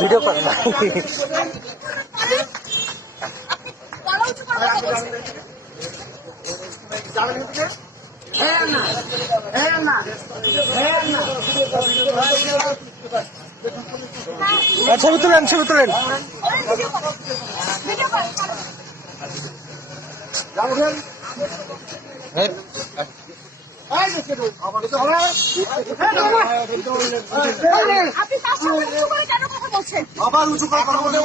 Video কর না। ছবি তুলেন, ছবি তুলেন। আবার উঁচু করে কথা বলতে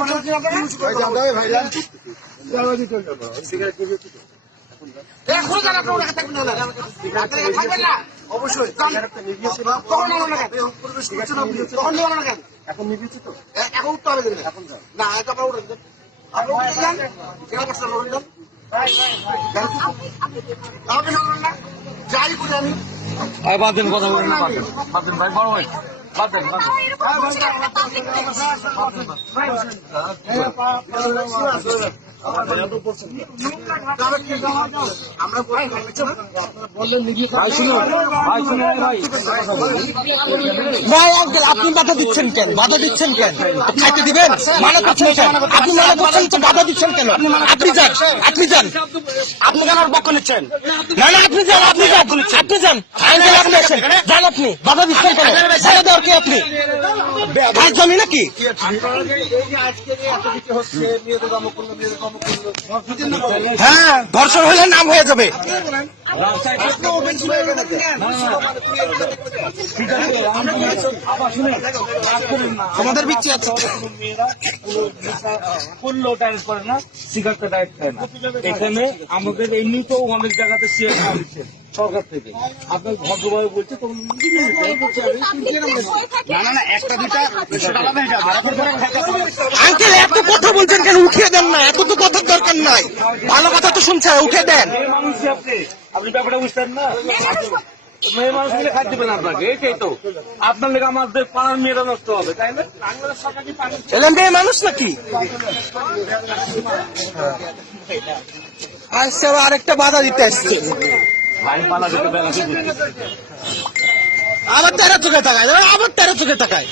অবশ্যই এখন নিবিয়েছি তো, এখন উঠতে হবে না, আপনার উঠে আপনি উঠে যান, যাই করে আমি বাদ দেন, কথা বলেন না, বাদ দেন ভাই, বড় ভাই বাদ দেন, বাদ দেন। আপনি বাধা দিচ্ছেন কেন? বাধা দিচ্ছেন কেন? খাইতে দিবেন? মানা করছেন কেন? আপনি মানা করছেন তো বাধা দিচ্ছেন কেন? আপনি যান, আপনি যান, আপনি কেন পক্ষ নিচ্ছেন? না না, আপনি যান, আপনি যান, আপনি যান, আপনি আসেন, যান, আপনি বাধা দিচ্ছেন কেন? বাধা দেওয়ার কে আপনি? জমি নাকি? হ্যাঁ, ধর্ষণ হলে নাম হয়ে যাবে। আমাদের বিচ্ছি আছে, করলেও ডাইরেক্ট করে না, সিগারেটটা ডাইরেক্ট খায় না। এখানে আমাদের এমনিতেও অনেক জায়গাতে শেয়ার করা দিচ্ছে সরকার থেকে। আপনার ভদ্রভাবে বলছে তখন আঙ্কেল এত কথা বলছেন কেন? উঠিয়ে দেন না, এত তো কথার দরকার নাই, ভালো কথা তো শুনছে, উঠে দেন। আপনি ব্যাপারটা বুঝতেন না, মেয়ে মানুষ মিলে খাদ্য দেবেন আপনাকে, এটাই তো আপনার লেগে আমাদের পাড়ার মেয়েরা নষ্ট হবে, তাই না? এলাম মেয়ে মানুষ নাকি? আচ্ছা, আরেকটা বাধা দিতে আসছে, আবার 13 চোখে তাকায়, আবার 13 চোখে তাকায়।